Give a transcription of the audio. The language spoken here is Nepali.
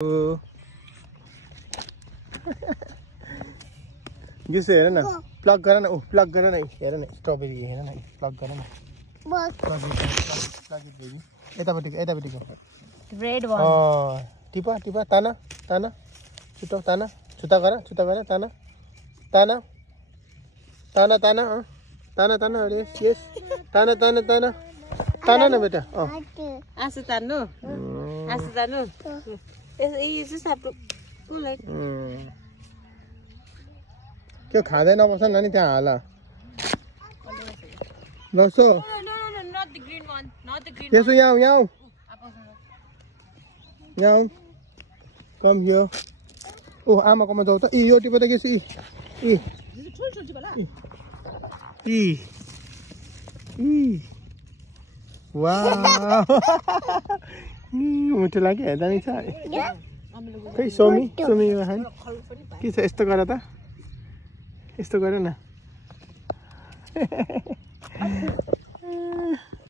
गिसो हेर न प्लग गर न प्लग गर न हेर न स्ट्रबेरी हेर न प्लग गर न यतापट्टिको रेड वन टिपा टिपा ताना ताना छुटा ताना छुटा गर ताना ताना ताना ताना ताना ताना अरे यस ताना ताना ताना ताना न बेटा आसु तान्नु you just have to pull it. क्यों खाँदैन बस्छ नानी त्यहाँ हाल लसो No, not the green one. Not the green यसो यहाँ यहाँ यहाँ कम हियर ओ आमाकोमा जाऊ त यो टिप त के छ वाह मुटु लाग्यो हेर्दा नि छ खै सोमी यो हान के छ यस्तो गर त यस्तो गर न